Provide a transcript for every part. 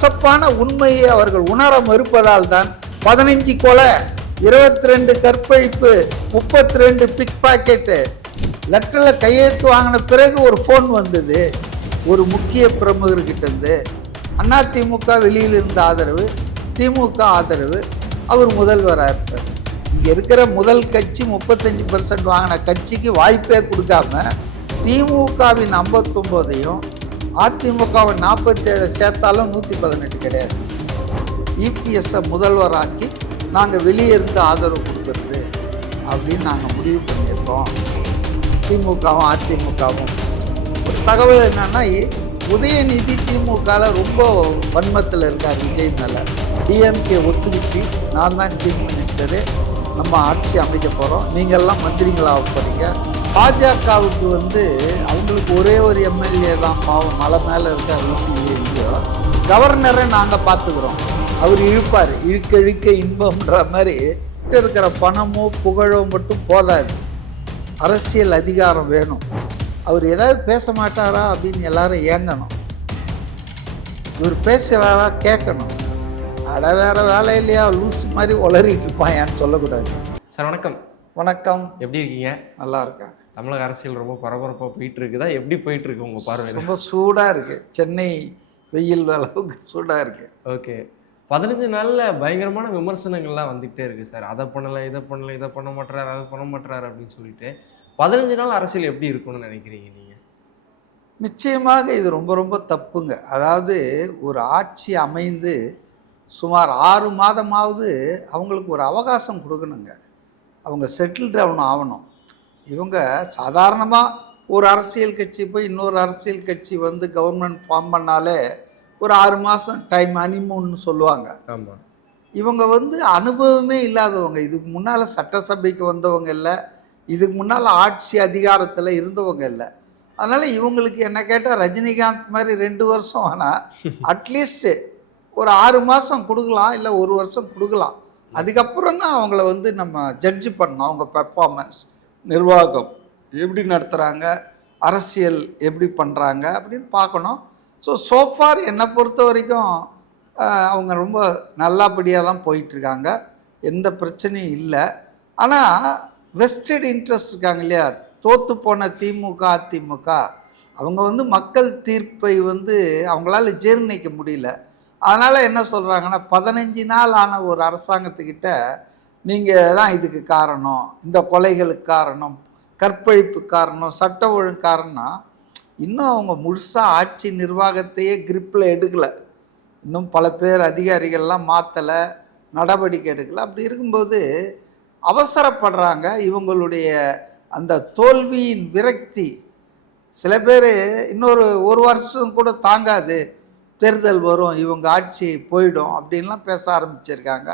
கசப்பான உண்மையை அவர்கள் உணர மறுப்பதால் தான் 15 கொலை, 22 கற்பழிப்பு, 32 பிக் பாக்கெட்டு, லெட்டரில் கையெழுத்து வாங்கின பிறகு ஒரு ஃபோன் வந்தது ஒரு முக்கிய பிரமுகர்கிட்ட இருந்து. அதிமுக வெளியில் இருந்த ஆதரவு, திமுக ஆதரவு, அவர் முதல்வராக இருப்பார். இங்கே இருக்கிற முதல் கட்சி 35% வாங்கின கட்சிக்கு வாய்ப்பே கொடுக்காம திமுகவின் 59ஐயும் அதிமுகவின் 47 சேர்த்தாலும் 118 கிடையாது. இபிஎஸ்ஸை முதல்வராக்கி நாங்கள் வெளியே இருந்து ஆதரவு கொடுக்குறது அப்படின்னு நாங்கள் முடிவு பண்ணியிருக்கோம். திமுகவும் அதிமுகவும் ஒரு தகவல் என்னன்னா, உதயநிதி திமுகவில் ரொம்ப வன்மத்தில் இருக்கார் விஜய் மேலே. டிஎம்கே ஒத்துக்கிச்சு, நான் தான் சீஃப் மினிஸ்டரு, நம்ம ஆட்சி அமைக்க போகிறோம், நீங்கள்லாம் மந்திரிகளாக போகிறீங்க. பாஜகவுக்கு அவங்களுக்கு ஒரே ஒரு எம்எல்ஏ தான் பாவம், மலை மேலே இருக்கார், வீட்டிலேயே எங்கேயோ. கவர்னரை நாங்கள் பார்த்துக்குறோம், அவர் இழுப்பார், இழுக்க இழுக்க இன்பம்ன்ற மாதிரி. இருக்கிற பணமோ புகழோ மட்டும் போதாது, அரசியல் அதிகாரம் வேணும். அவர் ஏதாவது பேச மாட்டாரா அப்படின்னு எல்லாரும் ஏங்கணும், இவர் பேசுகிறாரா கேட்கணும். அட வேற வேலை இல்லையா, லூஸ் மாதிரி உளறிட்டு இருப்பாயான்னு சொல்லக்கூடாது. சார் வணக்கம். வணக்கம், எப்படி இருக்கீங்க? நல்லா இருக்கேன். தமிழக அரசியல் ரொம்ப பரபரப்பாக போயிட்டு இருக்குதா, எப்படி போயிட்டு இருக்கு உங்கள் பார்வை? ரொம்ப சூடாக இருக்குது, சென்னை வெயில் அளவுக்கு சூடாக இருக்குது. ஓகே, 15 நாளில் பயங்கரமான விமர்சனங்கள்லாம் வந்துகிட்டே இருக்குது சார். அதை பண்ணலை, இதை பண்ணலை, இதை பண்ண மாட்டுறாரு, அதை பண்ண மாட்டுறாரு அப்படின்னு சொல்லிட்டு 15 நாள் அரசியல் எப்படி இருக்கும்னு நினைக்கிறீங்க நீங்கள்? நிச்சயமாக இது ரொம்ப ரொம்ப தப்புங்க. அதாவது ஒரு ஆட்சி அமைந்து சுமார் 6 மாதமாவது அவங்களுக்கு ஒரு அவகாசம் கொடுக்கணுங்க. அவங்க செட்டில் டவுன் ஆகணும். இவங்க சாதாரணமாக ஒரு அரசியல் கட்சி போய் இன்னொரு அரசியல் கட்சி கவர்மெண்ட் ஃபார்ம் பண்ணாலே ஒரு 6 மாதம் டைம் ஹனிமூன்னு சொல்லுவாங்க. ஆமாம். இவங்க அனுபவமே இல்லாதவங்க, இதுக்கு முன்னால் சட்டசபைக்கு வந்தவங்க இல்லை, இதுக்கு முன்னால் ஆட்சி அதிகாரத்தில் இருந்தவங்க இல்லை. அதனால் இவங்களுக்கு என்ன கேட்டால் ரஜினிகாந்த் மாதிரி 2 வருஷம் ஆனால் அட்லீஸ்ட்டு ஒரு 6 மாதம் கொடுக்கலாம், இல்லை 1 வருஷம் கொடுக்கலாம். அதுக்கப்புறம் தான் அவங்கள நம்ம ஜட்ஜு பண்ணணும். அவங்க பெர்ஃபார்மன்ஸ், நிர்வாகம் எப்படி நடத்துகிறாங்க, அரசியல் எப்படி பண்ணுறாங்க அப்படின்னு பார்க்கணும். சோஃபார் என்னை பொறுத்த வரைக்கும் அவங்க ரொம்ப நல்லபடியாக தான் போயிட்டுருக்காங்க, எந்த பிரச்சனையும் இல்லை. ஆனால் வெஸ்டட் இன்ட்ரெஸ்ட் இருக்காங்க இல்லையா, தோற்று போன திமுக அதிமுக, அவங்க மக்கள் தீர்ப்பை அவங்களால ஜீர்ணிக்க முடியல. அதனால் என்ன சொல்கிறாங்கன்னா, 15 நாள் ஆன ஒரு அரசாங்கத்துக்கிட்ட நீங்கள் தான் இதுக்கு காரணம், இந்த கொலைகளுக்கு காரணம், கற்பழிப்பு காரணம், சட்ட ஒழுங்கு காரணம். இன்னும் அவங்க முழுசாக ஆட்சி நிர்வாகத்தையே கிரிப்பில் எடுக்கலை. இன்னும் பல பேர் அதிகாரிகள்லாம் மாற்றலை, நடவடிக்கை எடுக்கலை. அப்படி இருக்கும்போது அவசரப்படுறாங்க. இவங்களுடைய அந்த தோல்வியின் விரக்தி, சில பேர் இன்னொரு 1 வருஷம் கூட தாங்காது, தேர்தல் வரும், இவங்க ஆட்சி போயிடும் அப்படின்லாம் பேச ஆரம்பிச்சிருக்காங்க.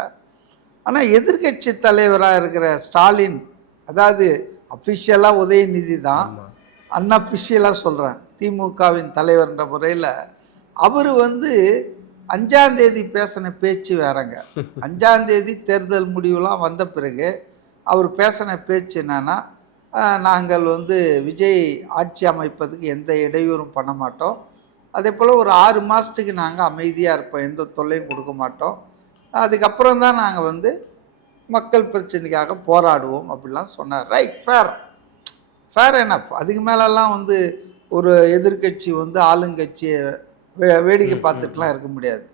ஆனால் எதிர்கட்சி தலைவராக இருக்கிற ஸ்டாலின், அதாவது அஃபிஷியலாக உதயநிதி தான், அன்அஃபிஷியலாக சொல்கிறேன், திமுகவின் தலைவர்ன்ற முறையில் அவர் 5ஆம் தேதி பேசின பேச்சு வேறங்க. 5ஆம் தேதி தேர்தல் முடிவுலாம் வந்த பிறகு அவர் பேசின பேச்சு என்னன்னா, நாங்கள் விஜய் ஆட்சி அமைப்பதுக்கு எந்த இடையூறும் பண்ண மாட்டோம், அதே போல் ஒரு 6 மாதத்துக்கு நாங்கள் அமைதியாக இருப்போம், எந்த தொல்லையும் கொடுக்க மாட்டோம், அதுக்கப்புறம் தான் நாங்கள் மக்கள் பிரச்சனைக்காக போராடுவோம் அப்படிலாம் சொன்னார். ரைட், ஃபேர் எனப். அதுக்கு மேலெல்லாம் ஒரு எதிர்கட்சி ஆளுங்கட்சியை வேடிக்கை பார்த்துட்டுலாம் இருக்க முடியாது.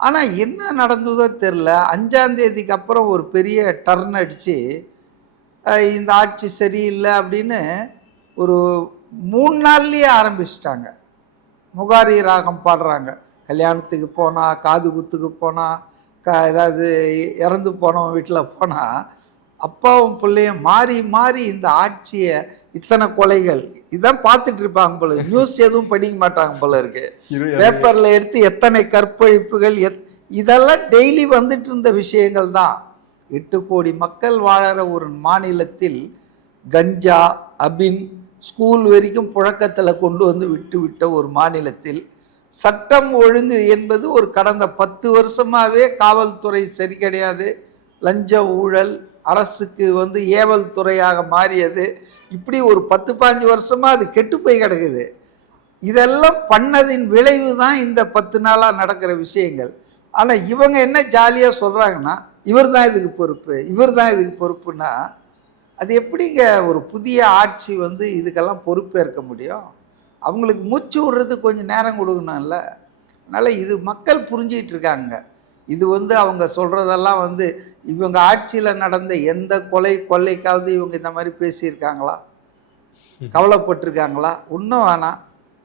ஆனால் என்ன நடந்ததோ தெரில, 5ஆம் தேதிக்கு அப்புறம் ஒரு பெரிய டர்ன் அடித்து இந்த ஆட்சி சரியில்லை அப்படின்னு ஒரு 3 நாள்லேயே ஆரம்பிச்சிட்டாங்க. முகாரி ராகம் பாடுறாங்க, கல்யாணத்துக்கு போனால், காது குத்துக்கு போனால், ஏதாவது இறந்து போனவன் வீட்டில் போனால் அப்பாவும் பிள்ளையும் மாறி மாறி இந்த ஆட்சியை, இத்தனை கொலைகள் இதான் பார்த்துட்டு இருப்பாங்க போல, நியூஸ் எதுவும் படிக்க மாட்டாங்க போல இருக்கு. பேப்பரில் எடுத்து எத்தனை கற்பழிப்புகள், இதெல்லாம் டெய்லி வந்துட்டு இருந்த விஷயங்கள் தான். 8 கோடி மக்கள் வாழற ஒரு மாநிலத்தில் கஞ்சா, அபின், ஸ்கூல் வரைக்கும் புழக்கத்தில் கொண்டு விட்ட ஒரு மாநிலத்தில் சட்டம் ஒழுங்கு என்பது ஒரு கடந்த 10 வருஷமாகவே காவல்துறை சரி கிடையாது, லஞ்ச ஊழல் அரசுக்கு ஏவல் துறையாக மாறியது. இப்படி ஒரு 10-15 வருஷமாக அது கெட்டு போய் கிடக்குது. இதெல்லாம் பண்ணதின் விளைவு தான் இந்த 10 நாளாக நடக்கிற விஷயங்கள். ஆனால் இவங்க என்ன ஜாலியாக சொல்கிறாங்கன்னா, இவர் தான் இதுக்கு பொறுப்பு, இவர் தான் இதுக்கு பொறுப்புன்னா, அது எப்படிங்க ஒரு புதிய ஆட்சி வந்து இதுக்கெல்லாம் பொறுப்பேற்க முடியும்? அவங்களுக்கு மூச்சு விடுறதுக்கு கொஞ்சம் நேரம் கொடுக்கணும்ல. அதனால் இது மக்கள் புரிஞ்சிகிட்டு இருக்காங்க. இது வந்து அவங்க சொல்கிறதெல்லாம் வந்து இவங்க ஆட்சியில் நடந்த எந்த கொள்ளைக்காவது இவங்க இந்த மாதிரி பேசியிருக்காங்களா? கவலைப்பட்டிருக்காங்களா? ஒன்றும் வேணாம்.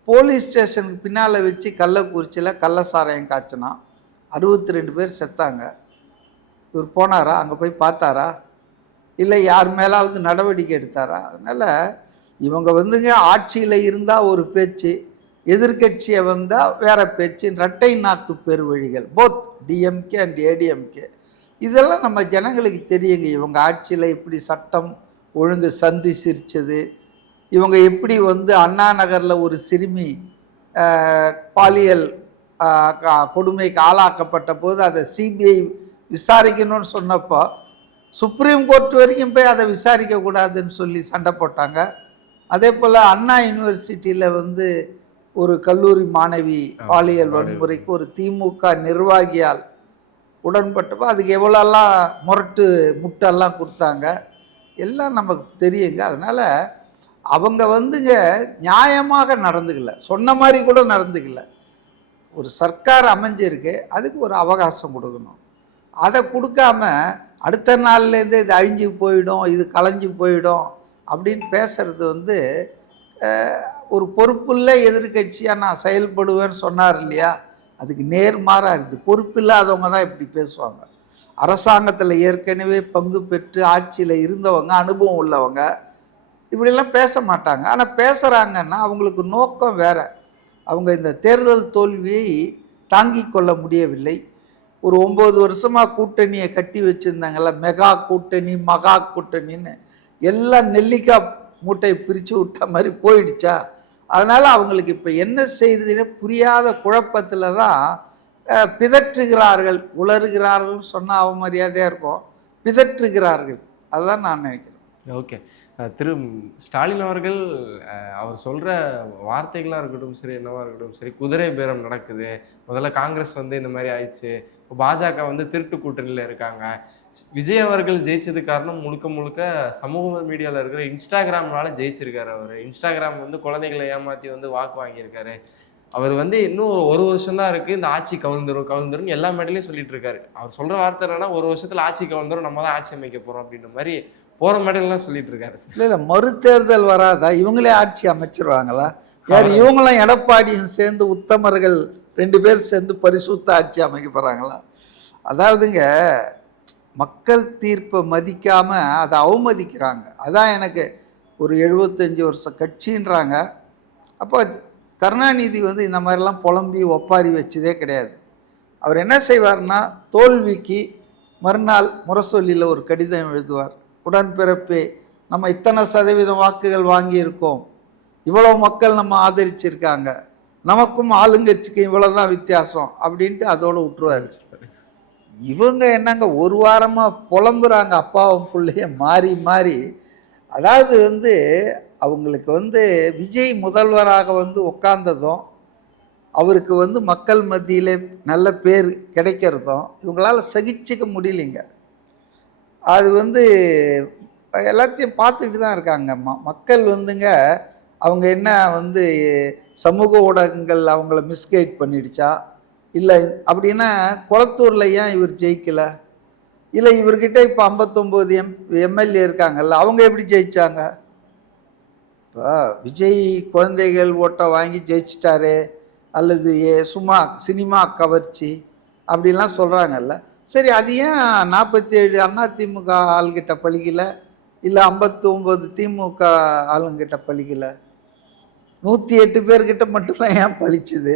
போலீஸ் ஸ்டேஷனுக்கு பின்னால் வச்சு கள்ளக்குறிச்சியில் கள்ள சாராயம் காய்ச்சினான். 62 பேர் செத்தாங்க. இவர் போனாரா? அங்கே போய் பார்த்தாரா? இல்லை யார் மேலாவது நடவடிக்கை எடுத்தாரா? அதனால் இவங்க வந்துங்க ஆட்சியில் இருந்தால் ஒரு பேச்சு, எதிர்கட்சியை வந்தால் வேற பேச்சு, இரட்டை நாக்கு பெருவழிகள், போத் டிஎம்கே அண்ட் ஏடிஎம்கே. இதெல்லாம் நம்ம ஜனங்களுக்கு தெரியுங்க. இவங்க ஆட்சியில் எப்படி சட்டம் ஒழுங்கு சந்தி சிரிச்சது, இவங்க எப்படி வந்து அண்ணா நகரில் ஒரு சிறுமி பாலியல் கொடுமைக்கு ஆளாக்கப்பட்ட போது அதை சிபிஐ விசாரிக்கணும்னு சொன்னப்போ சுப்ரீம் கோர்ட் வரைக்கும் போய் அதை விசாரிக்கக்கூடாதுன்னு சொல்லி சண்டை போட்டாங்க. அதே போல் அண்ணா யூனிவர்சிட்டியில் வந்து ஒரு கல்லூரி மாணவி பாலியல் வன்முறைக்கு ஒரு திமுக நிர்வாகியால் உடன்பட்டப்போ அதுக்கு எவ்வளோலாம் முட்டெல்லாம் கொடுத்தாங்க, எல்லாம் நமக்கு தெரியுங்க. அதனால் அவங்க வந்துங்க நியாயமாக நடந்துக்கல, சொன்ன மாதிரி கூட நடந்துக்கல. ஒரு சர்க்கார் அமைஞ்சிருக்கு, அதுக்கு ஒரு அவகாசம் கொடுக்கணும். அதை கொடுக்காம அடுத்த நாள்லேருந்து இது அழிஞ்சு போயிடும், இது கலைஞ்சு போயிடும் அப்படின்னு பேசுறது வந்து ஒரு பொறுப்புள்ள எதிர்கட்சியாக நான் செயல்படுவேன்னு சொன்னார் இல்லையா, அதுக்கு நேர்மாறாக இருக்குது. பொறுப்பில்லாதவங்க தான் இப்படி பேசுவாங்க. அரசாங்கத்தில் ஏற்கனவே பங்கு பெற்று ஆட்சியில் இருந்தவங்க, அனுபவம் உள்ளவங்க இப்படிலாம் பேச மாட்டாங்க. ஆனால் பேசுகிறாங்கன்னா அவங்களுக்கு நோக்கம் வேற. அவங்க இந்த தேர்தல் தோல்வியை தாங்கி கொள்ள முடியவில்லை. ஒரு 9 வருஷமாக கூட்டணியை கட்டி வச்சுருந்தாங்கல்ல, மெகா கூட்டணி மகா கூட்டணின்னு, எல்லாம் நெல்லிக்காய் மூட்டையை பிரித்து விட்ட மாதிரி போயிடுச்சா. அதனால் அவங்களுக்கு இப்போ என்ன செய்யுதுன்னு புரியாத குழப்பத்தில் தான் பிதற்றுகிறார்கள். உளறுகிறார்கள் சொன்னால் அவமரியாதையாக இருக்கும், பிதற்றுகிறார்கள். அதுதான் நான் நினைக்கிறேன். ஓகே, திரு ஸ்டாலின் அவர்கள் அவர் சொல்கிற வார்த்தைகளாக இருக்கட்டும் சரி, என்னவாக இருக்கட்டும் சரி, குதிரை பேரம் நடக்குது, முதல்ல காங்கிரஸ் வந்து இந்த மாதிரி ஆயிடுச்சு, இப்போ பாஜக வந்து திருட்டு கூட்டணியில் இருக்காங்க, விஜய் அவர்கள் ஜெயிச்சது காரணம் முழுக்க முழுக்க சமூக மீடியாவில் இருக்கிற இன்ஸ்டாகிராம்னால ஜெயிச்சிருக்காரு. அவர் இன்ஸ்டாகிராம் வந்து குழந்தைகளை ஏமாற்றி வந்து வாக்கு வாங்கியிருக்காரு. அவர் வந்து இன்னும் ஒரு வருஷம் தான் இருக்குது, இந்த ஆட்சி கவுந்துரும் எல்லா மேடையிலையும் சொல்லிட்டு இருக்காரு. அவர் சொல்கிற வார்த்தை என்னன்னா, ஒரு வருஷத்தில் ஆட்சி கவுந்துரும், நம்ம தான் ஆட்சி அமைக்க போகிறோம் அப்படின்ற மாதிரி போகிற மேடையிலாம் சொல்லிட்டு இருக்காரு. இல்லை மறுதேர்தல் வராதா, இவங்களே ஆட்சி அமைச்சிருவாங்களா? யார் இவங்களாம் எடப்பாடியும் சேர்ந்து உத்தமர்கள் 2 பேர் சேர்ந்து பரிசுத்த ஆட்சி அமைக்க போகிறாங்களா? அதாவதுங்க, மக்கள் தீர்ப்பை மதிக்காமல் அதை அவமதிக்கிறாங்க. அதான் எனக்கு ஒரு 75 வருஷம் கட்சின்றாங்க. அப்போ கருணாநிதி வந்து இந்த மாதிரிலாம் புலம்பி ஒப்பாரி வச்சதே கிடையாது. அவர் என்ன செய்வார்னா, தோல்விக்கு மறுநாள் முரசொலியில் ஒரு கடிதம் எழுதுவார். உடன்பிறப்பே, நம்ம இத்தனை சதவீதம் வாக்குகள் வாங்கியிருக்கோம், இவ்வளோ மக்கள் நம்ம ஆதரிச்சிருக்காங்க, நமக்கும் ஆளுங்கட்சிக்கும் இவ்வளோதான் வித்தியாசம் அப்படின்ட்டு அதோடு விட்டுருவார். இவங்க என்னங்க ஒரு வாரமாக புலம்புறாங்க, அப்பாவும் பிள்ளைய மாறி மாறி. அதாவது வந்து அவங்களுக்கு வந்து விஜய் முதல்வராக வந்து உட்கார்ந்ததும், அவருக்கு வந்து மக்கள் மத்தியில் நல்ல பேர் கிடைக்கிறதும் இவங்களால் சகிச்சிக்க முடியலைங்க. அது வந்து எல்லாத்தையும் பார்த்துக்கிட்டு தான் இருக்காங்க. மக்கள் வந்துங்க, அவங்க என்ன வந்து சமூக ஊடகங்கள் அவங்கள மிஸ்கைட் பண்ணிடுச்சா, இல்லை அப்படின்னா குளத்தூரில் ஏன் இவர் ஜெயிக்கலை, இல்லை இவர்கிட்ட இப்போ 59 எம்எல்ஏ இருக்காங்கல்ல, அவங்க எப்படி ஜெயித்தாங்க? இப்போ விஜய் குழந்தைகள் ஓட்டை வாங்கி ஜெயிச்சிட்டாரு, அல்லது சும்மா சினிமா கவர்ச்சி அப்படிலாம் சொல்கிறாங்கல்ல. சரி, அது ஏன் 47 அண்ணா திமுக ஆளுங்கிட்ட பழிக்கலை, இல்லை 59 திமுக ஆளுங்கிட்ட பழிக்கலை? 108 பேர்கிட்ட மட்டும்தான் ஏன் பழிச்சுது?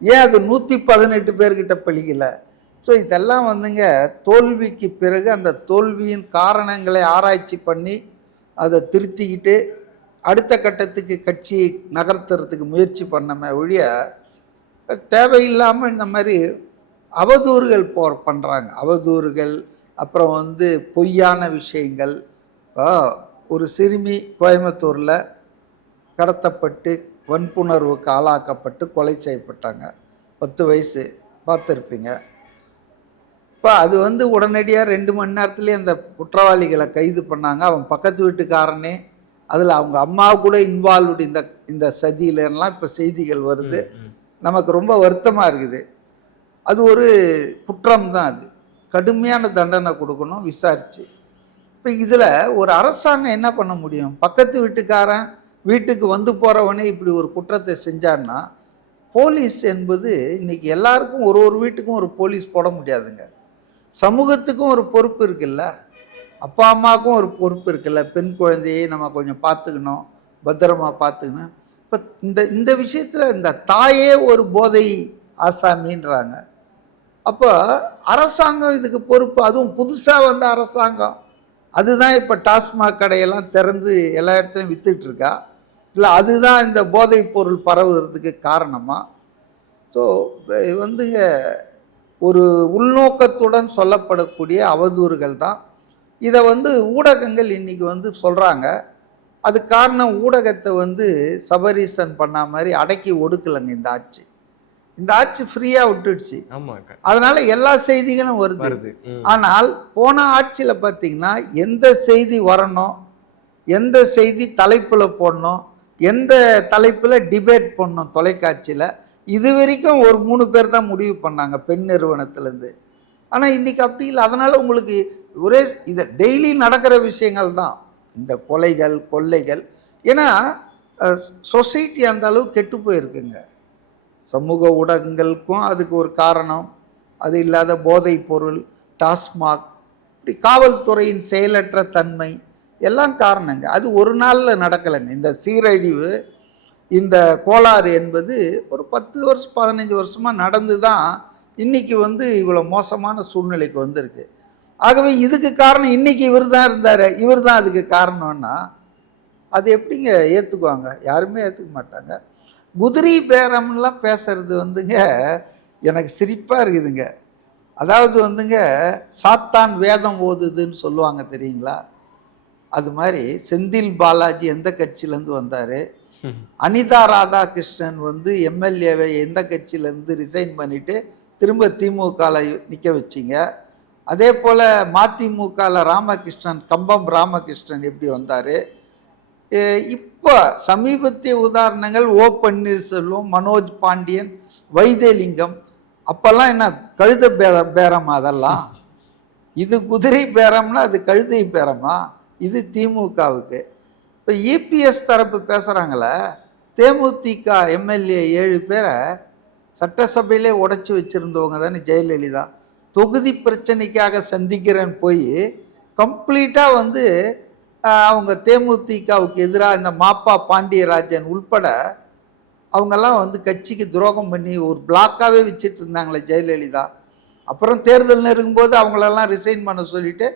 ஏன் அது 118 பேர்கிட்ட பழிக்கலை? ஸோ இதெல்லாம் வந்துங்க தோல்விக்கு பிறகு அந்த தோல்வியின் காரணங்களை ஆராய்ச்சி பண்ணி அதை திருத்திக்கிட்டு அடுத்த கட்டத்துக்கு கட்சியை நகர்த்துறதுக்கு முயற்சி பண்ணமே ஒழிய, தேவையில்லாமல் இந்த மாதிரி அவதூறுகள் பண்ணுறாங்க. அவதூறுகள், அப்புறம் வந்து பொய்யான விஷயங்கள். ஒரு சிறுமி கோயம்புத்தூரில் கடத்தப்பட்டு வன்புணர்வுக்கு ஆளாக்கப்பட்டு கொலை செய்யப்பட்டாங்க. 10 வயசு, பார்த்துருப்பீங்க. இப்போ அது வந்து உடனடியாக 2 மணி நேரத்துலேயே அந்த குற்றவாளிகளை கைது பண்ணாங்க. அவன் பக்கத்து வீட்டுக்காரனே, அதில் அவங்க அம்மா கூட இன்வால்வ்டு இந்த இந்த சதியிலலாம் இப்போ செய்திகள் வருது. நமக்கு ரொம்ப வருத்தமாக இருக்குது. அது ஒரு குற்றம் தான். அது கடுமையான தண்டனை கொடுக்கணும் விசாரித்து. இப்போ இதில் ஒரு அரசாங்கம் என்ன பண்ண முடியும்? பக்கத்து வீட்டுக்காரன் வீட்டுக்கு வந்து போகிறவனே இப்படி ஒரு குற்றத்தை செஞ்சான்னா, போலீஸ் என்பது இன்றைக்கி எல்லாருக்கும் ஒரு ஒரு வீட்டுக்கும் ஒரு போலீஸ் போட முடியாதுங்க. சமூகத்துக்கும் ஒரு பொறுப்பு இருக்குல்ல, அப்பா அம்மாவுக்கும் ஒரு பொறுப்பு இருக்குல்ல, பெண் குழந்தையை நம்ம கொஞ்சம் பார்த்துக்கணும், பத்திரமா பார்த்துக்கணும். இப்போ இந்த இந்த விஷயத்தில் இந்த தாயே ஒரு போதை ஆசாமின்றாங்க. அப்போ அரசாங்கம் இதுக்கு பொறுப்பு. அதுவும் புதுசாக வந்த அரசாங்கம் அதுதான் இப்போ டாஸ்மாக் கடையெல்லாம் திறந்து எல்லா இடத்துலையும் வித்துட்டு இருக்கா, இல்லை அதுதான் இந்த போதைப் பொருள் பரவுறதுக்கு காரணமா? ஸோ வந்துங்க ஒரு உள்நோக்கத்துடன் சொல்லப்படக்கூடிய அவதூறுகள் தான். இதை வந்து ஊடகங்கள் இன்றைக்கி வந்து சொல்கிறாங்க. அது காரணம் ஊடகத்தை வந்து சபரீசன் பண்ண மாதிரி அடக்கி ஒடுக்கலைங்க இந்த ஆட்சி. இந்த ஆட்சி ஃப்ரீயாக விட்டுடுச்சு. அதனால எல்லா செய்திகளும் வருது. ஆனால் போன ஆட்சியில் பார்த்தீங்கன்னா எந்த செய்தி வரணும், எந்த செய்தி தலைப்பில் போடணும், எந்த தலைப்பில் டிபேட் பண்ணணும் தொலைக்காட்சியில், இது வரைக்கும் ஒரு 3 பேர் தான் முடிவு பண்ணாங்க பெண் நிறுவனத்திலேருந்து. ஆனால் இன்றைக்கி அப்படி இல்லை. அதனால் உங்களுக்கு ஒரே இதை டெய்லி நடக்கிற விஷயங்கள் தான் இந்த கொலைகள் கொள்ளைகள். ஏன்னா சொசைட்டி அந்த அளவு கெட்டு போயிருக்குங்க. சமூக ஊடகங்களுக்கும் அதுக்கு ஒரு காரணம். அது இல்லாத போதைப் பொருள், டாஸ்மாக், இப்படி காவல்துறையின் செயலற்ற தன்மை எல்லாம் காரணங்க. அது ஒரு நாளில் நடக்கலைங்க. இந்த சீரழிவு, இந்த கோளாறு என்பது ஒரு 10 வருஷம் 15 வருஷமாக நடந்து தான் இன்றைக்கி வந்து இவ்வளோ மோசமான சூழ்நிலைக்கு வந்திருக்கு. ஆகவே இதுக்கு காரணம் இன்றைக்கி இவர் தான் இருந்தார், இவர் தான் அதுக்கு காரணம்னா அது எப்படிங்க ஏற்றுக்குவாங்க? யாருமே ஏற்றுக்க மாட்டாங்க. குதிரை பேரம்லாம் பேசுறது வந்துங்க எனக்கு சிரிப்பாக இருக்குதுங்க. அதாவது வந்துங்க சாத்தான் வேதம் ஓதுதுன்னு சொல்லுவாங்க தெரியுங்களா? அது மாதிரி செந்தில் பாலாஜி எந்த கட்சியிலேருந்து வந்தார், அனிதா ராதாகிருஷ்ணன் வந்து எம்எல்ஏவை எந்த கட்சியிலேருந்து ரிசைன் பண்ணிவிட்டு திரும்ப திமுகவில் நிற்க வச்சிங்க. அதே போல் மதிமுகவில் ராமகிருஷ்ணன், கம்பம் ராமகிருஷ்ணன் எப்படி வந்தார். இப்போ சமீபத்திய உதாரணங்கள் ஓ பன்னீர்செல்வம், மனோஜ் பாண்டியன், வைத்தியலிங்கம். அப்போல்லாம் என்ன கழுத பேரமா? அதெல்லாம் இது குதிரை பேரம்னா அது கழுதை பேரமா? இது திமுகவுக்கு. இப்போ இபிஎஸ் தரப்பு பேசுகிறாங்களே, தேமுதிக எம்எல்ஏ 7 பேரை சட்டசபையிலே உடைச்சி வச்சுருந்தவங்க தானே ஜெயலலிதா. தொகுதி பிரச்சனைக்காக சந்திக்கிறேன்னு போய் கம்ப்ளீட்டாக வந்து அவங்க தேமுதிகவுக்கு எதிராக இந்த மாப்பா பாண்டியராஜன் உள்பட அவங்கெல்லாம் வந்து கட்சிக்கு துரோகம் பண்ணி ஒரு பிளாக்காகவே வச்சுட்டு இருந்தாங்களே ஜெயலலிதா. அப்புறம் தேர்தல் நெருங்கும்போது அவங்களெல்லாம் ரிசைன் பண்ண சொல்லிவிட்டு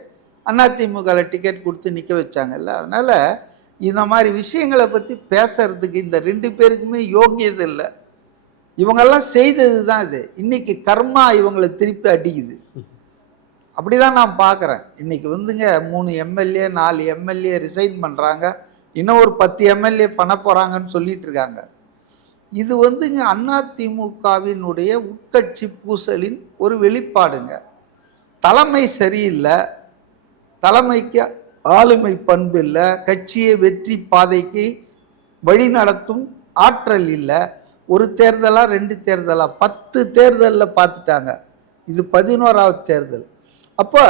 அதிமுகவில் டிக்கெட் கொடுத்து நிற்க வச்சாங்கல்ல. அதனால் இந்த மாதிரி விஷயங்களை பற்றி பேசுறதுக்கு இந்த 2 பேருக்குமே யோகியது இல்லை. இவங்கெல்லாம் செய்தது தான் இது. இன்றைக்கி கர்மா இவங்களை திருப்பி அடிக்குது. அப்படி தான் நான் பார்க்குறேன். இன்றைக்கி வந்துங்க 3 எம்எல்ஏ 4 எம்எல்ஏ ரிசைன் பண்ணுறாங்க, இன்னும் ஒரு 10 எம்எல்ஏ பண்ண போகிறாங்கன்னு சொல்லிட்டு இருக்காங்க. இது வந்துங்க அதிமுகவினுடைய உட்கட்சி பூசலின் ஒரு வெளிப்பாடுங்க. தலைமை சரியில்லை, தலைமைக்கு ஆளுமை பண்பு இல்லை, கட்சியை வெற்றி பாதைக்கு வழி நடத்தும் ஆற்றல் இல்லை. ஒரு தேர்தலா 2 தேர்தலா 10 தேர்தலில் பார்த்துட்டாங்க. இது 11வது தேர்தல். அப்போ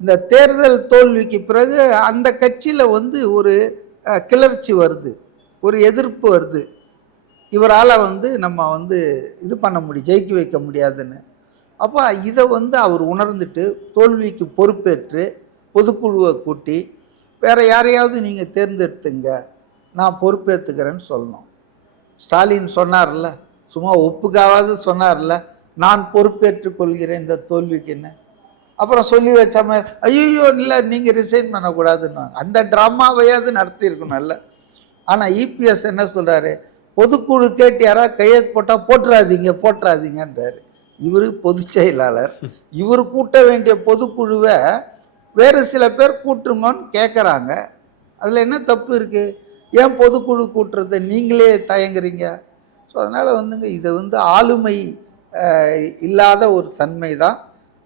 இந்த தேர்தல் தோல்விக்கு பிறகு அந்த கட்சியில் வந்து ஒரு கிளர்ச்சி வருது, ஒரு எதிர்ப்பு வருது. இவரால் வந்து நம்ம வந்து இது பண்ண முடியும், ஜெயிக்க வைக்க முடியாதுன்னு. அப்போ இதை வந்து அவர் உணர்ந்துட்டு தோல்விக்கு பொறுப்பேற்று பொதுக்குழுவை கூட்டி வேறு யாரையாவது நீங்கள் தேர்ந்தெடுத்துங்க, நான் பொறுப்பேற்றுக்கிறேன்னு சொல்லணும். ஸ்டாலின் சொன்னார்ல, சும்மா ஒப்புக்காவது சொன்னார்ல, நான் பொறுப்பேற்று கொள்கிறேன் இந்த தோல்விக்கு என்ன. அப்புறம் சொல்லி வச்ச மாதிரி ஐயோ இல்லை நீங்கள் ரிசைன் பண்ணக்கூடாதுன்னு அந்த ட்ராமாவையாவது நடத்தியிருக்கணும்ல. ஆனால் இபிஎஸ் என்ன சொல்கிறாரு, பொதுக்குழு கேட்டு யாராவது கையெழுத்து போட்டால் போட்டுறாதீங்கன்றார். இவர் பொதுச் செயலாளர், இவர் கூட்ட வேண்டிய பொதுக்குழுவை வேறு சில பேர் கூட்டுங்கன்னு கேட்குறாங்க. அதில் என்ன தப்பு இருக்குது? ஏன் பொதுக்குழு கூட்டுறதை நீங்களே தயங்குறீங்க? ஸோ அதனால் வந்துங்க இதை ஆளுமை இல்லாத ஒரு தன்மை தான்.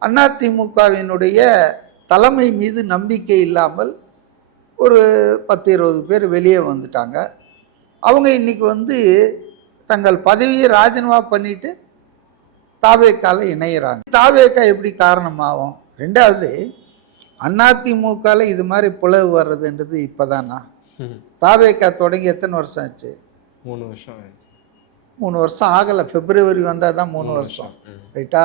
அதிமுகவினுடைய தலைமை மீது நம்பிக்கை இல்லாமல் ஒரு 10-20 பேர் வெளியே வந்துட்டாங்க. அவங்க இன்னைக்கு தங்கள் பதவியை ராஜினாமா பண்ணிட்டு தாவேக்கால இணையிறாங்க. தாவேக்கா எப்படி காரணமாகும்? ரெண்டாவது, அதிமுகவில் இது மாதிரி பிளவு வர்றதுன்றது இப்போதானா? தாவேக்கா தொடங்கி எத்தனை வருஷம் ஆச்சு? 3 வருஷம் ஆச்சு. 3 வருஷம் ஆகலை. பிப்ரவரி வந்தால் தான் 3 வருஷம். ரைட்டா?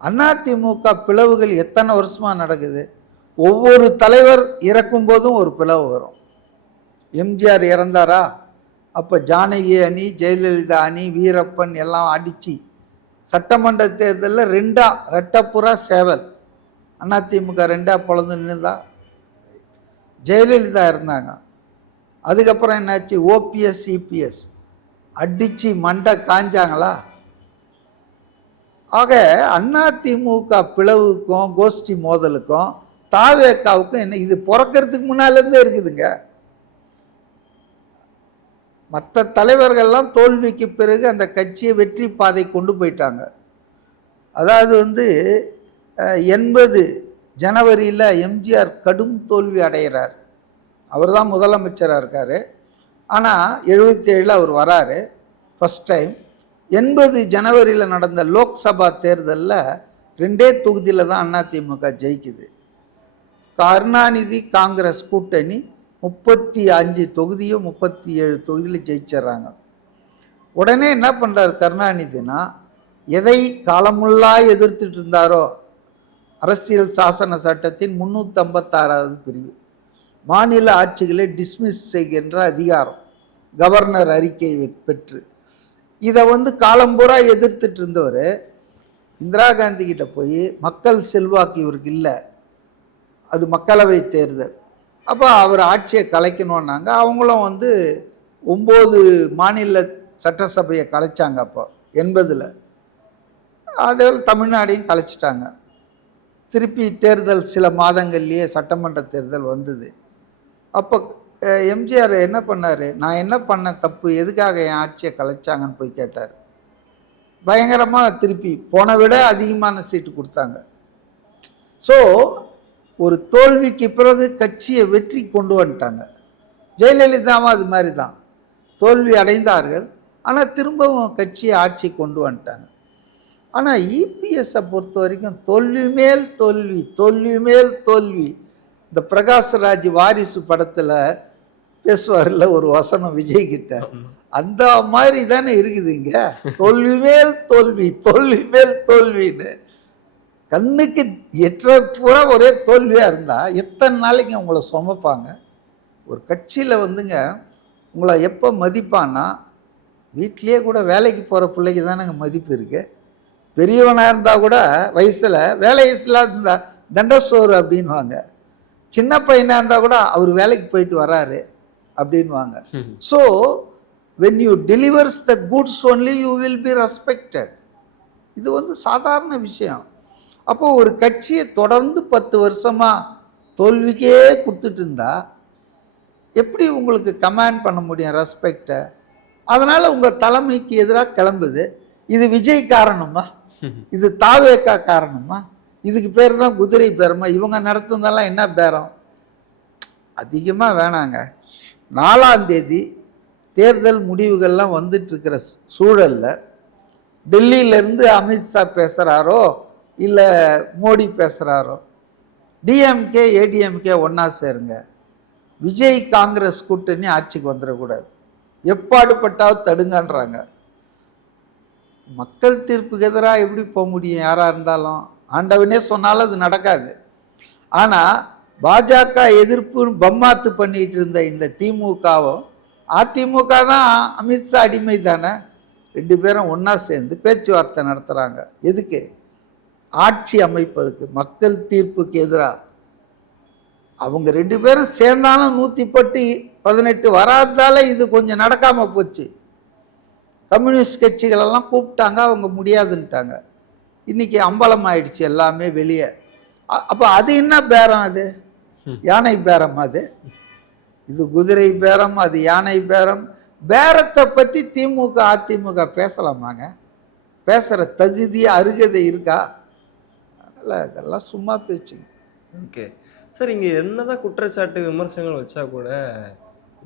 அதிமுக பிளவுகள் எத்தனை வருஷமாக நடக்குது? ஒவ்வொரு தலைவர் இறக்கும் போதும் ஒரு பிளவு வரும். எம்ஜிஆர் இறந்தாரா, அப்போ ஜானகி அணி, ஜெயலலிதா அணி, வீரப்பன் எல்லாம் அடித்து சட்டமன்ற தேர்தலில் ரெட்டப்புறா சேவல் அதிமுக 2 பொழந்து நின்றுதா? ஜெயலலிதா இருந்தாங்க. அதுக்கப்புறம் என்னாச்சு? ஓபிஎஸ் சிபிஎஸ் அடித்து மண்டை காஞ்சாங்களா? ஆக அதிமுக பிளவுக்கும் கோஷ்டி மோதலுக்கும் தாவேக்காவுக்கும் என்ன, இது பிறக்கிறதுக்கு முன்னாலேருந்தே இருக்குதுங்க. மற்ற தலைவர்கள்லாம் தோல்விக்கு பிறகு அந்த கட்சியை வெற்றி பாதை கொண்டு போயிட்டாங்க. அதாவது 80 ஜனவரியில் எம்ஜிஆர் கடும் தோல்வி அடைகிறார். அவர் தான் முதலமைச்சராக இருக்கார். ஆனால் 77 அவர் வராரு ஃபஸ்ட் டைம். 80 ஜனவரியில் நடந்த லோக்சபா தேர்தலில் 2 தொகுதியில் தான் அதிமுக ஜெயிக்குது. கருணாநிதி காங்கிரஸ் கூட்டணி 35 தொகுதியும் 37 தொகுதியில் ஜெயிச்சிட்றாங்க. உடனே என்ன பண்ணுறார் கருணாநிதினா, எதை காலமுள்ளா எதிர்த்துட்டு இருந்தாரோ அரசியல் சாசன சட்டத்தின் 356வது பிரிவு, மாநில ஆட்சிகளை டிஸ்மிஸ் செய்கின்ற அதிகாரம், கவர்னர் அறிக்கையை பெற்று இதை காலம்பூரா எதிர்த்துட்டு இருந்தவர் இந்திரா காந்தி கிட்ட போய் மக்கள் செல்வாக்கு இவருக்கு இல்லை, அது மக்களவை தேர்தல், அப்போ அவர் ஆட்சியை கலைக்கணுன்னாங்க. அவங்களும் 9 மாநில சட்டசபையை கலைச்சாங்க. அப்போ 80ல் அதே தமிழ்நாடையும் கலைச்சிட்டாங்க. திருப்பி தேர்தல் சில மாதங்கள்லேயே சட்டமன்ற தேர்தல் வந்தது. அப்போ எம்ஜிஆர் என்ன பண்ணார்? நான் என்ன பண்ண தப்பு, எதுக்காக என் ஆட்சியை கலைச்சாங்கன்னு போய் கேட்டார். பயங்கரமாக திருப்பி போன விட அதிகமான சீட்டு கொடுத்தாங்க. ஸோ ஒரு தோல்விக்கு பிறகு கட்சியை வெற்றி கொண்டு வந்துட்டாங்க. ஜெயலலிதாவும் அது மாதிரி தான், தோல்வி அடைந்தார்கள், ஆனால் திரும்பவும் கட்சியை ஆட்சி கொண்டு வந்துட்டாங்க. ஆனால் இபிஎஸ்ஸை பொறுத்த வரைக்கும் தோல்வி மேல் தோல்வி, தோல்வி மேல் தோல்வி. இந்த பிரகாஷ்ராஜ் வாரிசு படத்தில் பேசுவார்ல ஒரு வசனம் விஜய் கிட்ட, அந்த மாதிரி தானே இருக்குது இங்க. தோல்வி மேல் தோல்வி, தோல்வி மேல் தோல்வின்னு கண்ணுக்கு எற்ற பூரா ஒரே தோல்வியாக இருந்தால் எத்தனை நாளைக்கு உங்களை சுமப்பாங்க? ஒரு கட்சியில் உங்களை எப்போ மதிப்பான்னா, வீட்லேயே கூட வேலைக்கு போகிற பிள்ளைக்கு தானேங்க மதிப்பு இருக்குது. பெரியவனாக இருந்தால் கூட வயசில் வேலை இல்லாத தண்டசோறு அப்படின்வாங்க. சின்ன பையனாக இருந்தால் கூட அவர் வேலைக்கு போயிட்டு வராரு அப்படின்வாங்க. So when you delivers the goods only you will be respected. இது சாதாரண விஷயம். அப்போது ஒரு கட்சியை தொடர்ந்து 10 வருஷமாக தோல்விக்கே கொடுத்துட்டு இருந்தா எப்படி உங்களுக்கு கமாண்ட் பண்ண முடியும் ரெஸ்பெக்டை? அதனால் உங்கள் தலைமைக்கு எதிராக கிளம்புது. இது விஜய் காரணமா? இது தாவேக்கா காரணமா? இதுக்கு பேர் தான் குதிரை பேரமா? இவங்க நடத்துனதெல்லாம் என்ன பேரம்? அதிகமாக வேணாங்க. 4ஆம் தேதி தேர்தல் முடிவுகள்லாம் வந்துட்டுருக்கிற சூழலில் டெல்லியிலேருந்து அமித்ஷா பேசுகிறாரோ இல்லை மோடி பேசுகிறாரோ, டிஎம்கே ஏடிஎம்கே ஒன்றா சேருங்க, விஜய் காங்கிரஸ் கூட்டணி ஆட்சிக்கு வந்துடக்கூடாது, எப்பாடுபட்டாவது தடுங்கன்றாங்க. மக்கள் தீர்ப்புக்கு எதிராக எப்படி போக முடியும்? யாராக இருந்தாலும் ஆண்டவனே சொன்னாலும் அது நடக்காது. ஆனால் பாஜக எதிர்ப்பு பம்மாத்து பண்ணிட்டு இருந்த இந்த திமுகவும், அதிமுக தான் அமித்ஷா அடிமை தானே, 2 பேரும் ஒன்றா சேர்ந்து பேச்சுவார்த்தை நடத்துகிறாங்க. எதுக்கு? ஆட்சி அமைப்பதுக்கு, மக்கள் தீர்ப்புக்கு எதிராக. அவங்க 2 பேரும் சேர்ந்தாலும் 118 வராதால இது கொஞ்சம் நடக்காமல் போச்சு. கம்யூனிஸ்ட் கட்சிகளெல்லாம் கூப்பிட்டாங்க, அவங்க முடியாதுன்ட்டாங்க. இன்றைக்கி அம்பலம் ஆயிடுச்சு எல்லாமே வெளியே. அப்போ அது என்ன பேரம்? அது யானை பேரம். அது இது குதிரை பேரம், அது யானை பேரம். பேரத்தை பற்றி திமுக அதிமுக பேசலாமாங்க? பேசுகிற தகுதி அருகதை இருக்கா? அதனால் இதெல்லாம் சும்மா பேச்சுங்க. ஓகே சார், இங்கே என்னதான் குற்றச்சாட்டு விமர்சனங்கள் வச்சா கூட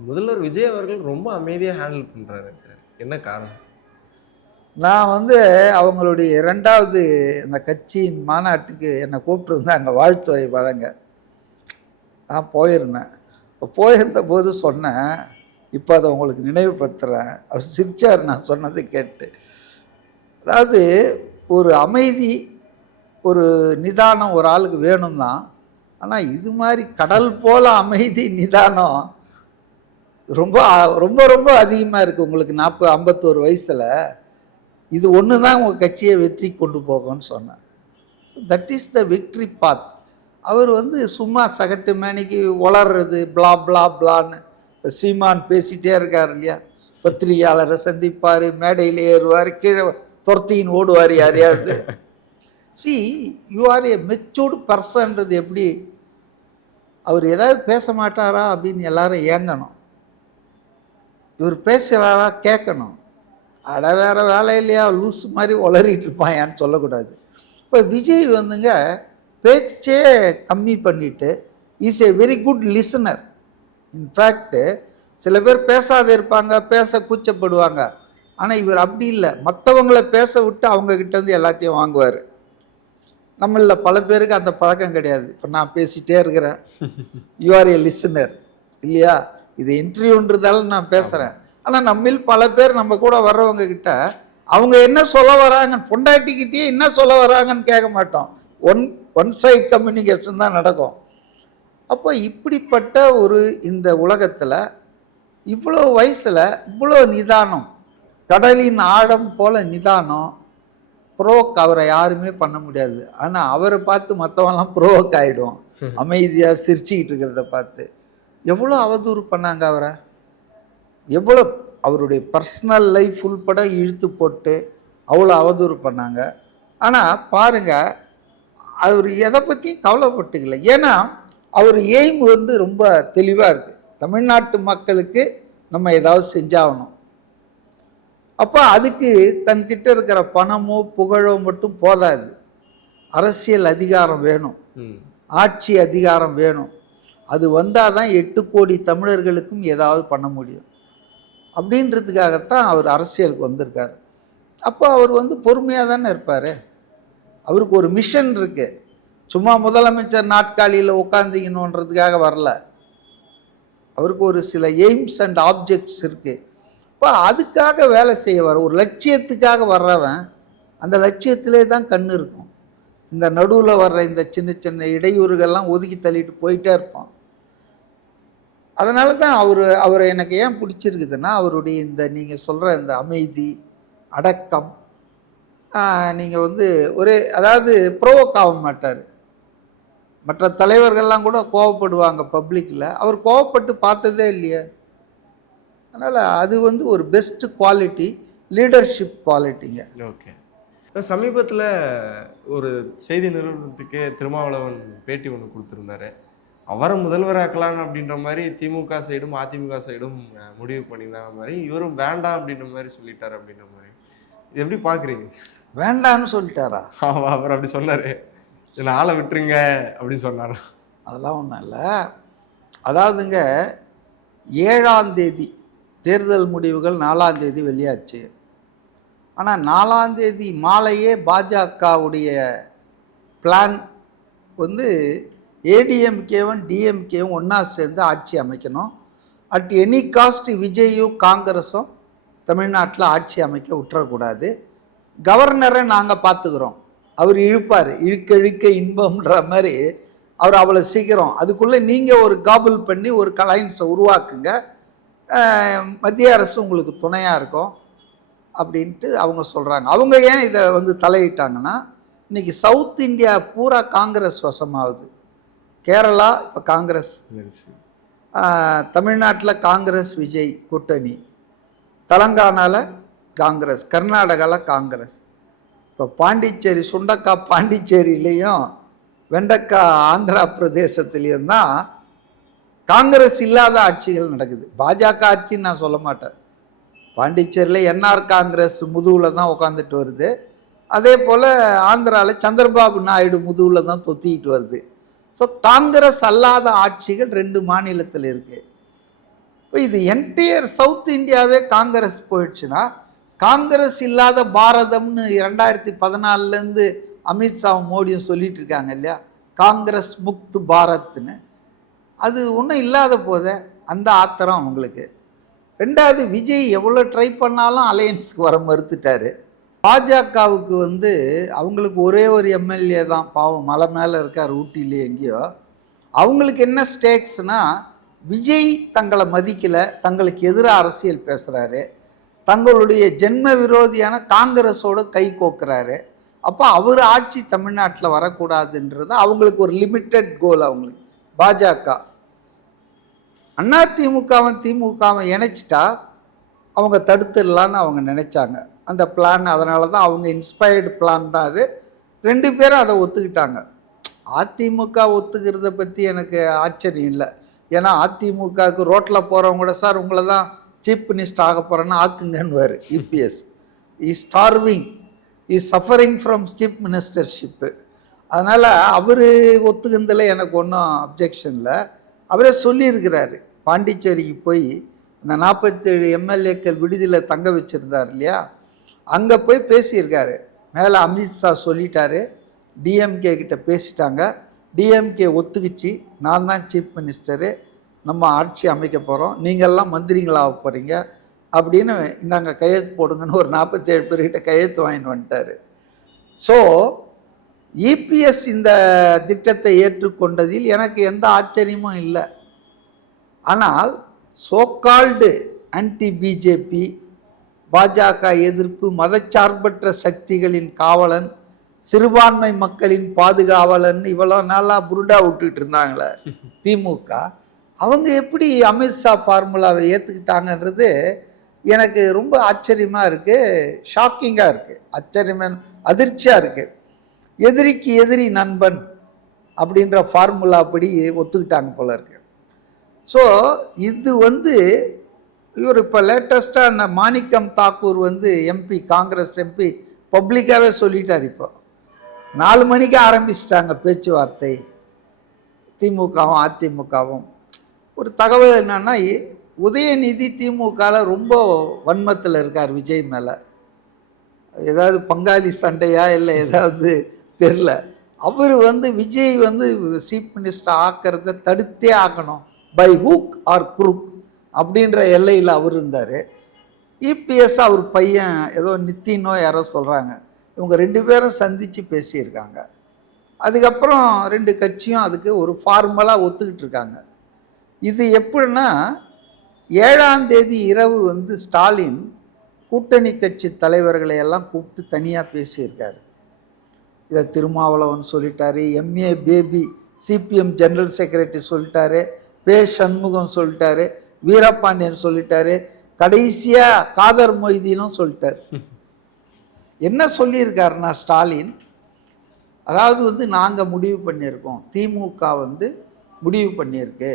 முதல்வர் விஜய் அவர்கள் ரொம்ப அமைதியாக ஹேண்டில் பண்ணுறாரு சார். என்ன காரணம்? நான் வந்து அவங்களுடைய 2வது அந்த கட்சியின் மாநாட்டுக்கு என்னை கூப்பிட்டுருந்தாங்க வாழ்த்துறை வழங்க. நான் போயிருந்தேன். இப்போ போயிருந்த போது சொன்னேன், இப்போ அதை உங்களுக்கு நினைவுபடுத்துகிறேன். அவர் சிரிச்சார் நான் சொன்னதை கேட்டு. அதாவது ஒரு அமைதி, ஒரு நிதானம் ஒரு ஆளுக்கு வேணும் தான். ஆனால் இது மாதிரி கடல் போல் அமைதி நிதானம் ரொம்ப ரொம்ப ரொம்ப அதிகமாக இருக்குது உங்களுக்கு 51 வயசில். இது ஒன்று தான் உங்கள் கட்சியை வெற்றி கொண்டு போகும்னு சொன்னேன். தட் இஸ் த விக்ட்ரி பாத். அவர் வந்து சும்மா சகட்டு மேனிக்கு வளர்றது பிளா பிளா பிளான்னு இப்போ சீமான் பேசிகிட்டே இருக்கார் இல்லையா? பத்திரிகையாளரை சந்திப்பார், மேடையில் ஏறுவார், கீழே துரத்தின்னு ஓடுவார் யாரையாவது. See you are a matured பர்சன்றது எப்படி? அவர் ஏதாவது பேச மாட்டாரா அப்படின்னு எல்லாரும் ஏங்கணும். இவர் பேசுகிறாரா கேட்கணும். அட வேறு வேலை இல்லையா லூஸ் மாதிரி உளறிட்டு இருப்பாயான்னு சொல்லக்கூடாது. இப்போ விஜய் வந்துங்க பேச்சே கம்மி பண்ணிவிட்டு is a very good listener. In fact சில பேர் பேசாத இருப்பாங்க, பேச கூச்சப்படுவாங்க. ஆனால் இவர் அப்படி இல்லை, மற்றவங்கள பேச விட்டு அவங்கக்கிட்டேருந்து எல்லாத்தையும் வாங்குவார். நம்மளில் பல பேருக்கு அந்த பழக்கம் கிடையாது. இப்போ நான் பேசிகிட்டே இருக்கிறேன், யூ ஆர் ஏ லிசனர் இல்லையா? இது இன்டர்வியூன்றதால நான் பேசுகிறேன். ஆனால் நம்மில் பல பேர் நம்ம கூட வர்றவங்க கிட்ட அவங்க என்ன சொல்ல வராங்க, பொண்டாட்டிக்கிட்டே என்ன சொல்ல வராங்கன்னு கேட்க மாட்டோம். ஒன் சைட் கம்யூனிகேஷன் தான் நடக்கும். அப்போ இப்படிப்பட்ட ஒரு இந்த உலகத்தில் இவ்வளோ வயசில் இவ்வளோ நிதானம், கடலின் ஆழம் போல் நிதானம், ப்ரோவோக் அவரை யாருமே பண்ண முடியாது. ஆனால் அவரை பார்த்து மற்றவங்களாம் ப்ரோவோக் ஆகிடுவோம். அமைதியாக சிரிச்சுக்கிட்டு இருக்கிறத பார்த்து எவ்வளோ அவதூறு பண்ணாங்க அவரை, எவ்வளோ அவருடைய பர்சனல் லைஃப் உள்பட இழுத்து போட்டு அவ்வளோ அவதூறு பண்ணாங்க. ஆனால் பாருங்கள், அவர் எதை பற்றியும் கவலைப்பட்டுக்கல. ஏன்னா அவர் எய்ம் வந்து ரொம்ப தெளிவாக இருக்குது. தமிழ்நாட்டு மக்களுக்கு நம்ம ஏதாவது செஞ்சாகணும். அப்போ அதுக்கு தன்கிட்ட இருக்கிற பணமோ புகழோ மட்டும் போதாது. அரசியல் அதிகாரம் வேணும், ஆட்சி அதிகாரம் வேணும். அது வந்தால் தான் 8 கோடி தமிழர்களுக்கும் ஏதாவது பண்ண முடியும். அப்படின்றதுக்காகத்தான் அவர் அரசியலுக்கு வந்திருக்கார். அப்போ அவர் வந்து பொறுமையாக தானே இருப்பார். அவருக்கு ஒரு மிஷன் இருக்குது. சும்மா முதலமைச்சர் நாட்காலியில் உட்காந்துக்கணுன்றதுக்காக வரல. அவருக்கு ஒரு சில எய்ம்ஸ் அண்ட் ஆப்ஜெக்ட்ஸ் இருக்குது. இப்போ அதுக்காக வேலை செய்ய வர ஒரு லட்சியத்துக்காக வர்றவன் அந்த லட்சியத்திலே தான் கண் இருக்கும். இந்த நடுவில் வர்ற இந்த சின்ன சின்ன இடையூறுகள்லாம் ஒதுக்கி தள்ளிட்டு போயிட்டே இருப்பான். அதனால தான் அவரை எனக்கு ஏன் பிடிச்சிருக்குதுன்னா, அவருடைய இந்த நீங்கள் சொல்கிற இந்த அமைதி, அடக்கம், நீங்கள் வந்து ஒரே அதாவது ப்ரோவோக் ஆக மாட்டார். மற்ற தலைவர்கள்லாம் கூட கோவப்படுவாங்க பப்ளிக்கில், அவர் கோவப்பட்டு பார்த்ததே இல்லையே. அதனால் அது வந்து ஒரு பெஸ்ட்டு குவாலிட்டி, லீடர்ஷிப் குவாலிட்டிங்க. ஓகே. சமீபத்தில் ஒரு செய்தி நிறுவனத்துக்கு திருமாவளவன் பேட்டி ஒன்று கொடுத்துருந்தாரு. அவரை முதல்வராக்கலாம் அப்படின்ற மாதிரி திமுக சைடும் அதிமுக சைடும் முடிவு பண்ணியிருந்தாங்க மாதிரி, இவரும் வேண்டாம் அப்படின்ற மாதிரி சொல்லிட்டார் அப்படின்ற மாதிரி. இது எப்படி பார்க்குறீங்க? வேண்டான்னு சொல்லிட்டாரா? அவர் அப்படி சொன்னார், இதில் ஆளை விட்டுருங்க அப்படின்னு சொன்னார். அதெல்லாம் ஒன்றும் இல்லை. அதாவதுங்க 7ஆம் தேதி தேர்தல் முடிவுகள் 4ஆம் தேதி வெளியாச்சு. ஆனால் 4ஆம் தேதி மாலையே பாஜகவுடைய பிளான் வந்து ஏடிஎம்கேவும் டிஎம்கேவும் ஒன்றா சேர்ந்து ஆட்சி அமைக்கணும். அட் எனி காஸ்ட் விஜயும் காங்கிரஸும் தமிழ்நாட்டில் ஆட்சி அமைக்க விட்டுறக்கூடாது. கவர்னரை நாங்கள் பார்த்துக்கிறோம், அவர் இழுப்பார், இழுக்க இழுக்க இன்பம்ன்ற மாதிரி அவர் அவ்வளோ சீக்கிரம். அதுக்குள்ளே நீங்கள் ஒரு காபுல் பண்ணி ஒரு அலையன்ஸை உருவாக்குங்க, மத்திய அரசு உங்களுக்கு துணையாக இருக்கும் அப்படின்ட்டு அவங்க சொல்கிறாங்க. அவங்க ஏன் இதை வந்து தலையிட்டாங்கன்னா, இன்றைக்கி சவுத் இந்தியா பூரா காங்கிரஸ் வசமாகுது. கேரளா இப்போ காங்கிரஸ், தமிழ்நாட்டில் காங்கிரஸ் விஜய் கூட்டணி, தெலங்கானாவில் காங்கிரஸ், கர்நாடகாவில் காங்கிரஸ், இப்போ பாண்டிச்சேரி காங்கிரஸ் இல்லாத ஆட்சிகள் நடக்குது. பாஜக ஆட்சின்னு நான் சொல்ல மாட்டேன். பாண்டிச்சேரியில் என்ஆர் காங்கிரஸ் முதுகில் தான் உட்காந்துட்டு வருது. அதே போல் ஆந்திராவில் சந்திரபாபு நாயுடு முதுகில் தான் தொத்திக்கிட்டு வருது. ஸோ காங்கிரஸ் அல்லாத ஆட்சிகள் 2 மாநிலத்தில் இருக்குது. இப்போ இது என்டையர் சவுத் இந்தியாவே காங்கிரஸ் போயிடுச்சுன்னா, காங்கிரஸ் இல்லாத பாரதம்னு 2014 அமித்ஷாவும் மோடியும் சொல்லிட்டு இருக்காங்க இல்லையா, காங்கிரஸ் முக்து பாரத்னு. அது ஒன்றும் இல்லாத போத அந்த ஆத்திரம் அவங்களுக்கு. 2வது, விஜய் எவ்வளோ ட்ரை பண்ணாலும் அலையன்ஸுக்கு வர மறுத்துட்டாரு. பாஜகவுக்கு அவங்களுக்கு ஒரே ஒரு எம்எல்ஏ தான், பாவம் மலை மேலே இருக்கார் ஊட்டியிலே எங்கேயோ. அவங்களுக்கு என்ன ஸ்டேக்ஸ்னா, விஜய் தங்களை மதிக்கலை, தங்களுக்கு எதிராக அரசியல் பேசுகிறாரு, தங்களுடைய ஜென்ம விரோதியான காங்கிரஸோடு கை கோக்குறாரு. அப்போ அவர் ஆட்சி தமிழ்நாட்டில் வரக்கூடாதுன்றது அவங்களுக்கு ஒரு லிமிட்டட் கோல். அவங்களுக்கு பாஜக அதிமுகவும் திமுகவும் இணைச்சிட்டா அவங்க தடுத்துடலான்னு அவங்க நினச்சாங்க. அந்த பிளான், அதனால தான் அவங்க இன்ஸ்பயர்டு பிளான் தான் அது. 2 பேரும் அதை ஒத்துக்கிட்டாங்க. அதிமுக ஒத்துக்கிறத பற்றி எனக்கு ஆச்சரியம் இல்லை. ஏன்னா அதிமுகவுக்கு ரோட்டில் போகிறவங்க கூட, சார் உங்களை தான் சீஃப் மினிஸ்டர் ஆக போகிறேன்னு ஆக்குங்கன்னுவார் EPS. Is starving, is suffering from chief ministership. அதனால் அவர் ஒத்துக்கிறதுல எனக்கு ஒன்றும் அப்ஜெக்ஷன் இல்லை. அவரே சொல்லியிருக்கிறாரு, பாண்டிச்சேரிக்கு போய் இந்த 47 எம்எல்ஏக்கள் விடுதியில் தங்க வச்சுருந்தார் இல்லையா, அங்கே போய் பேசியிருக்காரு. மேலே அமித்ஷா சொல்லிட்டாரு, டிஎம்கே கிட்ட பேசிட்டாங்க, டிஎம்கே ஒத்துக்குச்சு, நான் தான் சீஃப் மினிஸ்டரு, நம்ம ஆட்சி அமைக்க போகிறோம், நீங்கள்லாம் மந்திரிங்களாக போகிறீங்க அப்படின்னு இந்தாங்க கையெழுத்து போடுங்கன்னு ஒரு 47 பேர்கிட்ட கையெழுத்து வாங்கிட்டு வந்துட்டார். ஸோ இபிஎஸ் இந்த திட்டத்தை ஏற்றுக்கொண்டதில் எனக்கு எந்த ஆச்சரியமும் இல்லை. ஆனால் சோகால்டு ஆன்டி பிஜேபி, பாஜக எதிர்ப்பு, மதச்சார்பற்ற சக்திகளின் காவலன், சிறுபான்மை மக்களின் பாதுகாவலன், இவ்வளோ நாளாக புருடா விட்டுட்டு இருந்தாங்களே திமுக, அவங்க எப்படி அமித்ஷா ஃபார்முலாவை ஏற்றுக்கிட்டாங்கன்றது எனக்கு ரொம்ப ஆச்சரியமாக இருக்குது, ஷாக்கிங்காக இருக்குது, ஆச்சரியமான அதிர்ச்சியாக இருக்குது. எதிரிக்கு எதிரி நண்பன் அப்படின்ற ஃபார்முலா படி ஒத்துக்கிட்டாங்க போல இருக்கு. ஸோ இது இவர் இப்போ லேட்டஸ்ட்டாக அந்த மாணிக்கம் தாக்கூர் எம்பி, காங்கிரஸ் எம்பி பப்ளிக்காகவே சொல்லிட்டார். இப்போ 4 மணிக்கு ஆரம்பிச்சிட்டாங்க பேச்சுவார்த்தை திமுகவும் அதிமுகவும். ஒரு தகவல் என்னன்னா, உதயநிதி திமுகவில் ரொம்ப வன்மத்தில் இருக்கார் விஜய் மேலே. ஏதாவது பங்காளி சண்டையா இல்லை ஏதாவது தெரில. அவர் விஜய் சீஃப் மினிஸ்டர் ஆக்கிறத தடுத்தே ஆக்கணும், பை ஹூக் ஆர் குரூக் அப்படின்ற எல்லையில் அவர் இருந்தார். இபிஎஸ் அவர் பையன் ஏதோ நித்தினோ யாரோ சொல்கிறாங்க, இவங்க 2 பேரும் சந்தித்து பேசியிருக்காங்க. அதுக்கப்புறம் 2 கட்சியும் அதுக்கு ஒரு ஃபார்மலாக ஒத்துக்கிட்டு இருக்காங்க. இது எப்படின்னா, 7ஆம் தேதி இரவு ஸ்டாலின் கூட்டணி கட்சி தலைவர்களை எல்லாம் கூப்பிட்டு தனியாக பேசியிருக்காரு. இதை திருமாவளவன் சொல்லிட்டாரு, MA baby CPM general secretary சொல்லிட்டாரு, பே சண்முகம் சொல்லிட்டாரு, வீரபாண்டியன் சொல்லிட்டாரு, கடைசியாக காதர் மொய்தீனும் சொல்லிட்டார். என்ன சொல்லியிருக்காருன்னா ஸ்டாலின், அதாவது நாங்கள் முடிவு பண்ணியிருக்கோம், திமுக முடிவு பண்ணியிருக்கு,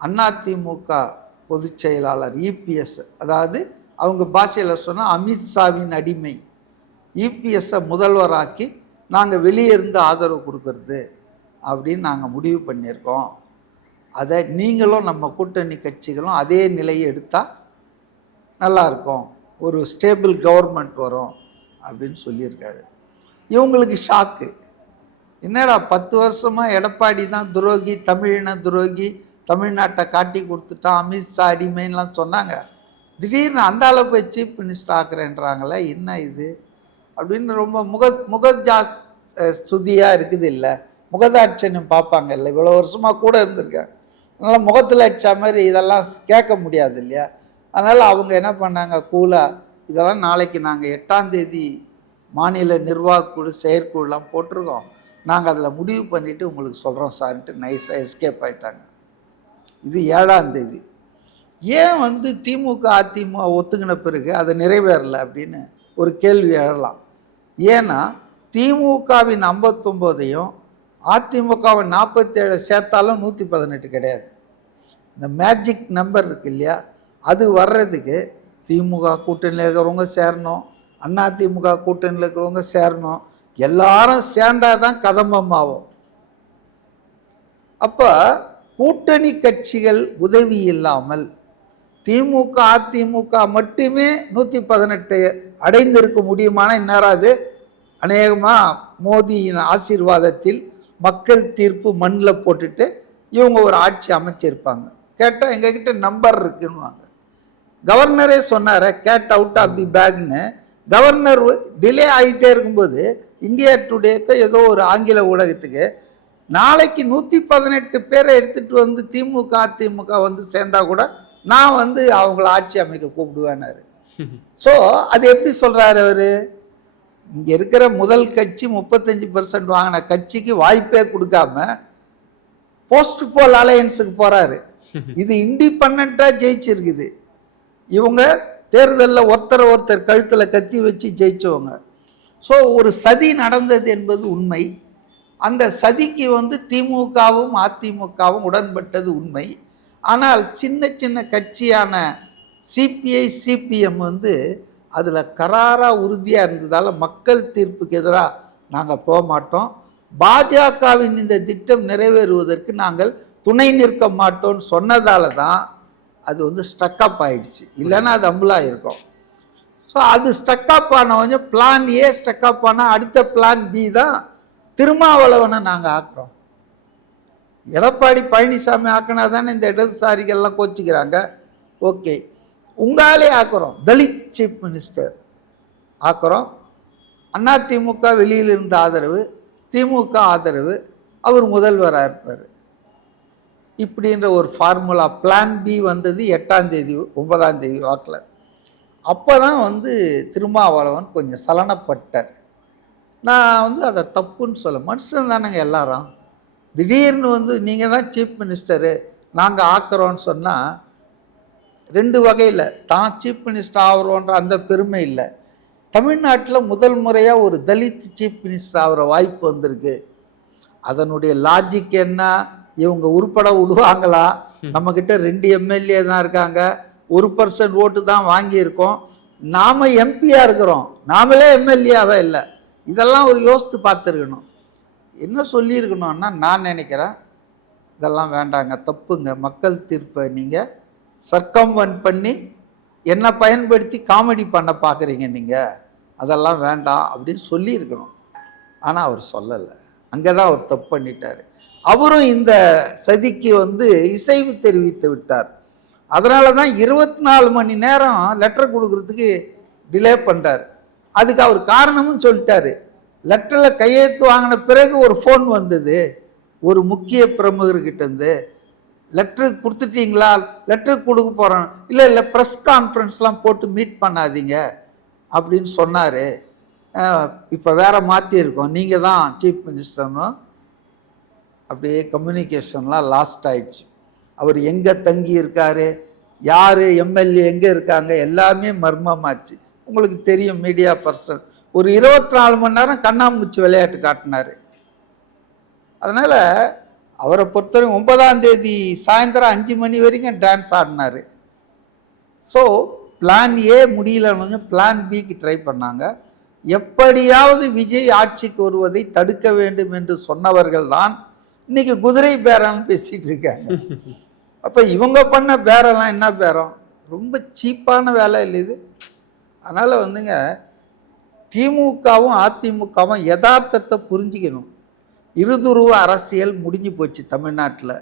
அதிமுக பொதுச் செயலாளர் இபிஎஸ், அதாவது அவங்க பாஷையில் சொன்னால் அமித்ஷாவின் அடிமை, இபிஎஸ்ஸை முதல்வராக்கி நாங்கள் வெளியே இருந்து ஆதரவு கொடுக்கறது அப்படின்னு நாங்கள் முடிவு பண்ணியிருக்கோம். அதை நீங்களும் நம்ம கூட்டணி கட்சிகளும் அதே நிலையை எடுத்தால் நல்லாயிருக்கும், ஒரு ஸ்டேபிள் கவர்மெண்ட் வரும் அப்படின்னு சொல்லியிருக்காரு. இவங்களுக்கு ஷாக்கு, என்னடா 10 வருஷமாக எடப்பாடி தான் துரோகி, தமிழின துரோகி, தமிழ்நாட்டை காட்டி கொடுத்துட்டான், அமித்ஷா அடிமைன்லாம் சொன்னாங்க, திடீர்னு அந்தால போய் சீஃப் மினிஸ்டர் ஆக்குறேன்றாங்களே, என்ன இது அப்படின்னு ரொம்ப முகஜா ஸ்துதியாக இருக்குது. இல்லை முகதாட்சணியம் பார்ப்பாங்க இல்லை, இவ்வளோ வருஷமாக கூட இருந்திருக்காங்க, அதனால் முகத்தில் அடித்த மாதிரி இதெல்லாம் கேட்க முடியாது இல்லையா. அதனால் அவங்க என்ன பண்ணாங்க, கூலாக இதெல்லாம் நாளைக்கு நாங்கள் 8ஆம் தேதி மாநில நிர்வாகக்குழு செயற்குழுலாம் போட்டிருக்கோம், நாங்கள் அதில் முடிவு பண்ணிவிட்டு உங்களுக்கு சொல்கிறோம் சார்ன்ட்டு நைஸாக எஸ்கேப் ஆகிட்டாங்க. இது 7ஆம் தேதி. ஏன் திமுக அதிமுக ஒத்துக்கின பிறகு அதை நிறைவேறலை அப்படின்னு ஒரு கேள்வி எழலாம். ஏன்னா திமுகவின் 59ஐயும் அதிமுகவின் 47 சேர்த்தாலும் 118 கிடையாது. இந்த மேஜிக் நம்பர் இருக்கு இல்லையா, அது வர்றதுக்கு திமுக கூட்டணியில் இருக்கிறவங்க சேரணும், அதிமுக கூட்டணியில் இருக்கிறவங்க சேரணும், எல்லாரும் சேர்ந்தாதான் கதம்பம் ஆகும். அப்போ கூட்டணி கட்சிகள் உதவி இல்லாமல் திமுக அதிமுக மட்டுமே 118 அடைந்திருக்க முடியுமான இந்நேரம் அது அநேகமாக மோதியின் ஆசீர்வாதத்தில் மக்கள் தீர்ப்பு மண்ணில் போட்டுட்டு இவங்க ஒரு ஆட்சி அமைச்சிருப்பாங்க. கேட்டால் எங்ககிட்ட நம்பர் இருக்குன்னுவாங்க. கவர்னரே சொன்னார் கேட் அவுட் ஆஃப் தி பேக்னு. கவர்னர் டிலே ஆகிட்டே இருக்கும்போது இந்தியா டுடேக்கு ஏதோ ஒரு ஆங்கில ஊடகத்துக்கு நாளைக்கு 118 பேரை எடுத்துகிட்டு வந்து திமுக அதிமுக வந்து சேர்ந்தா கூட நான் வந்து அவங்கள ஆட்சி அமைக்க கூப்பிடுவேன்னாரு. ஸோ அது எப்படி சொல்கிறாரு அவர்? இங்கே இருக்கிற முதல் கட்சி 35% வாங்கின கட்சிக்கு வாய்ப்பே கொடுக்காம போஸ்ட் போல் அலையன்ஸுக்கு போகிறாரு. இது இண்டிபெண்ட்டாக ஜெயிச்சிருக்குது. இவங்க தேர்தலில் ஒருத்தர் கழுத்தில் கத்தி வச்சு ஜெயிச்சவங்க. ஸோ ஒரு சதி நடந்தது என்பது உண்மை. அந்த சதிக்கு வந்து திமுகவும் அதிமுகவும் உடன்பட்டது உண்மை. ஆனால் சின்ன சின்ன கட்சியான சிபிஐ சிபிஎம் வந்து அதில் கராராக உறுதியாக இருந்ததால் மக்கள் தீர்ப்புக்கு எதிராக நாங்கள் போக மாட்டோம், பாஜகவின் இந்த திட்டம் நிறைவேறுவதற்கு நாங்கள் துணை நிற்க மாட்டோம்னு சொன்னதால தான் அது வந்து ஸ்டக்கப் ஆயிடுச்சு. இல்லைன்னா அது அம்பலாக இருக்கும். ஸோ அது ஸ்டக்கப் ஆனவங்க பிளான் ஏ ஸ்டக்கப் ஆனால் அடுத்த பிளான் பி தான் திருமாவளவனை நாங்கள் ஆக்குறோம். எடப்பாடி பழனிசாமி ஆக்கினா தானே இந்த இடதுசாரிகள்லாம் கோச்சிக்கிறாங்க. ஓகே, உங்காலே ஆக்குறோம். தலித் சீஃப் மினிஸ்டர் ஆக்குறோம். அதிமுக வெளியில் இருந்த ஆதரவு, திமுக ஆதரவு, அவர் முதல்வராக இருப்பார். இப்படின்ற ஒரு ஃபார்முலா பிளான் பி வந்தது 8ஆம் தேதி 9ஆம் தேதி வாக்கில். அப்போ தான் வந்து திருமாவளவன் கொஞ்சம் சலனப்பட்டார். நான் வந்து அதை தப்புன்னு சொல்ல, மனுஷன் தானேங்க எல்லாரும். திடீர்னு வந்து நீங்கள் தான் சீஃப் மினிஸ்டரு நாங்கள் ஆக்குறோன்னு சொன்னால் 2 வகையில் தான் சீஃப் மினிஸ்டர் ஆகிறோன்ற அந்த பெருமை இல்லை. தமிழ்நாட்டில் முதல் முறையாக ஒரு தலித் சீஃப் மினிஸ்டர் ஆகிற வாய்ப்பு வந்திருக்கு. அதனுடைய லாஜிக் என்ன? இவங்க உருப்பட விடுவாங்களா? நம்மக்கிட்ட 2 எம்எல்ஏ தான் இருக்காங்க, 1% ஓட்டு தான் வாங்கியிருக்கோம், நாம் எம்பியாக இருக்கிறோம், நாமளே எம்எல்ஏவாக இல்லை. இதெல்லாம் ஒரு யோசித்து பார்த்துருக்கணும். என்ன சொல்லியிருக்கணும்னா, நான் நினைக்கிறேன் இதெல்லாம் வேண்டாங்க, தப்புங்க, மக்கள் தீர்ப்பை நீங்கள் சர்க்கம்வென்ட் பண்ணி என்னை பயன்படுத்தி காமெடி பண்ண பார்க்குறீங்க நீங்கள், அதெல்லாம் வேண்டாம் அப்படின்னு சொல்லியிருக்கணும். ஆனால் அவர் சொல்லலை. அங்கே தான் அவர் தப்பு பண்ணிட்டார். அவரும் இந்த சதிக்கு வந்து இசைவு தெரிவித்து விட்டார். அதனால தான் 24 மணி நேரம் லெட்டர் கொடுக்கறதுக்கு டிலே பண்ணுறார். அதுக்கு அவர் காரணமும் சொல்லிட்டாரு. லெட்டரில் கையெழுத்து வாங்கின பிறகு ஒரு ஃபோன் வந்தது ஒரு முக்கிய பிரமுகர்கிட்டேருந்து, லெட்டரு கொடுத்துட்டீங்களா, லெட்டரு கொடுக்க போகிறோம், இல்லை ப்ரெஸ் கான்ஃபரன்ஸ்லாம் போட்டு மீட் பண்ணாதீங்க அப்படின்னு சொன்னார். இப்போ வேறு மாற்றிருக்கோம், நீங்கள் தான் சீஃப் மினிஸ்டர்னு. அப்படியே கம்யூனிகேஷன்லாம் லாஸ்ட் ஆயிடுச்சு. அவர் எங்கே தங்கி இருக்கார், யார் எம்எல்ஏ எங்கே இருக்காங்க, எல்லாமே மர்மமாச்சு. உங்களுக்கு தெரியும், மீடியா பர்சன் ஒரு 24 மணி நேரம் கண்ணாமூச்சி விளையாட்டு காட்டினார். அதனால் அவரை பொறுத்தவரை 9ஆம் தேதி சாயந்தரம் 5 மணி வரைக்கும் டான்ஸ் ஆடினார். ஸோ பிளான் ஏ முடியலன்னு பிளான் பிக்கு ட்ரை பண்ணாங்க. எப்படியாவது விஜய் ஆட்சிக்கு வருவதை தடுக்க வேண்டும் என்று சொன்னவர்கள் தான் இன்னைக்கு குதிரை பேரம்னு பேசிகிட்டு இருக்காங்க. அப்போ இவங்க பண்ண பேரெல்லாம் என்ன பேரம்? ரொம்ப சீப்பான வேலை இல்லை இது. அதனால் வந்துங்க, திமுகவும் அதிமுகவும் யதார்த்தத்தை புரிஞ்சுக்கணும். இருதுருவ அரசியல் முடிஞ்சு போச்சு தமிழ்நாட்டில்.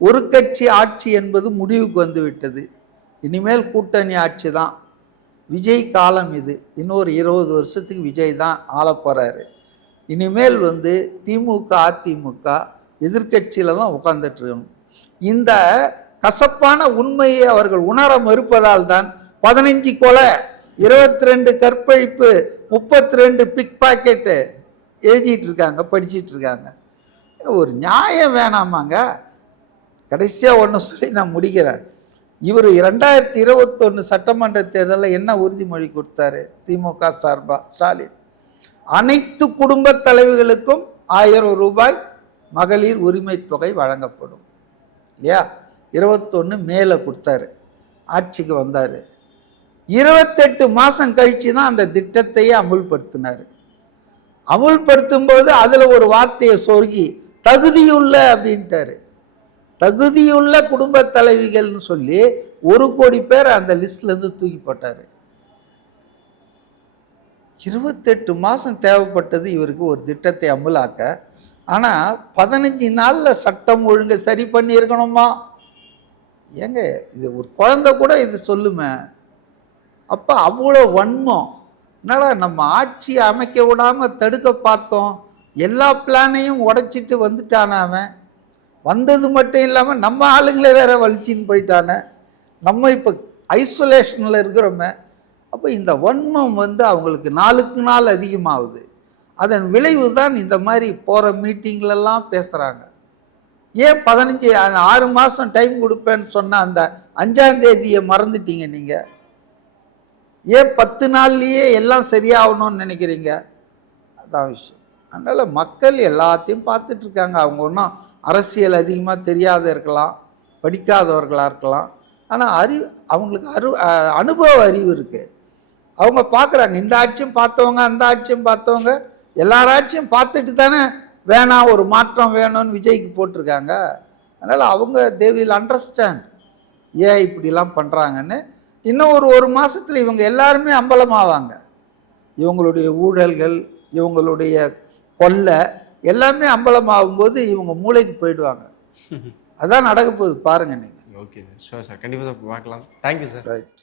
ஒரு கட்சி ஆட்சி என்பது முடிவுக்கு வந்து விட்டது. இனிமேல் கூட்டணி ஆட்சி தான். விஜய் காலம் இது. இன்னொரு 20 வருஷத்துக்கு விஜய் தான் ஆள போகிறாரு. இனிமேல் வந்து திமுக அதிமுக எதிர்கட்சியில் தான் உட்கார்ந்துட்டு இருக்கணும். இந்த கசப்பான உண்மையை அவர்கள் உணர மறுப்பதால் தான் 15 கொலை, 22 கற்பழிப்பு, 32 பிக் பாக்கெட்டு எழுதிட்டு இருக்காங்க, படிச்சுட்டு இருக்காங்க. ஒரு நியாயம் வேணாமாங்க? கடைசியாக ஒன்று சொல்லி நான் முடிக்கிறேன். இவர் 2021 சட்டமன்ற தேர்தலில் என்ன உறுதிமொழி கொடுத்தாரு திமுக சார்பா? ஸ்டாலின் அனைத்து குடும்ப தலைவிகளுக்கும் 1000 ரூபாய் மகளிர் உரிமை தொகை வழங்கப்படும் இல்லையா? 21 மேல கொடுத்தாரு, ஆட்சிக்கு வந்தார். 28 மாதம் கழித்து தான் அந்த திட்டத்தையே அமுல்படுத்தினார். அமுல்படுத்தும் போது அதில் ஒரு வார்த்தையை சொருகி தகுதியுள்ள அப்படின்ட்டாரு. தகுதியுள்ள குடும்ப தலைவிகள்னு சொல்லி 1 கோடி பேர் அந்த லிஸ்ட்லேருந்து தூக்கி போட்டார். 28 மாதம் தேவைப்பட்டது இவருக்கு ஒரு திட்டத்தை அமுலாக்க. ஆனால் 15 நாளில் சட்டம் ஒழுங்கை சரி பண்ணியிருக்கணுமா? ஏங்க, இது ஒரு குழந்தை கூட இது சொல்லுமே. அப்போ அவ்வளோ வன்மம். என்னடா நம்ம ஆட்சியை அமைக்க விடாமல் தடுக்க பார்த்தோம், எல்லா பிளானையும் உடைச்சிட்டு வந்துட்டானே அவன். வந்தது மட்டும் இல்லாமல் நம்ம ஆளுங்களே வேற வலிச்சின்னு போயிட்டானே. நம்ம இப்போ ஐசோலேஷனில் இருக்கிறோமே. அப்போ இந்த வன்மம் அவங்களுக்கு நாளுக்கு நாள் அதிகமாகுது. அதன் விளைவு தான் இந்த மாதிரி போகிற மீட்டிங்லெல்லாம் பேசுகிறாங்க. ஏன் 6 மாதம் டைம் கொடுப்பேன்னு சொன்ன அந்த 5ஆம் தேதியை மறந்துட்டீங்க நீங்கள்? ஏன் 10 நாள்லேயே எல்லாம் சரியாகணும்னு நினைக்கிறீங்க? அதான் விஷயம். அதனால் மக்கள் எல்லாத்தையும் பார்த்துட்ருக்காங்க. அவங்க ஒன்றும் அரசியல் அதிகமாக தெரியாத இருக்கலாம், படிக்காதவர்களாக இருக்கலாம். ஆனால் அவங்களுக்கு அனுபவ அறிவு இருக்குது. அவங்க பார்க்குறாங்க. இந்த ஆட்சியும் பார்த்தவங்க, அந்த ஆட்சியும் பார்த்தவங்க, எல்லார் ஆட்சியும் பார்த்துட்டு தானே வேணாம் ஒரு மாற்றம் வேணும்னு விஜய்க்கு போட்டிருக்காங்க. அதனால் அவங்க தே வில் அண்டர்ஸ்டாண்ட் ஏன் இப்படிலாம் பண்ணுறாங்கன்னு. இன்னும் ஒரு மாதத்தில் இவங்க எல்லாருமே அம்பலமாவாங்க. இவங்களுடைய ஊழல்கள், இவங்களுடைய கொள்ளை எல்லாமே அம்பலமாகும்போது இவங்க மூளைக்கு போயிடுவாங்க. அதான் நடக்க போகுது பாருங்க நீங்கள். ஓகே சார், ஷோர் சார், கண்டிப்பாக பார்க்கலாம். Thank you sir. ரைட்.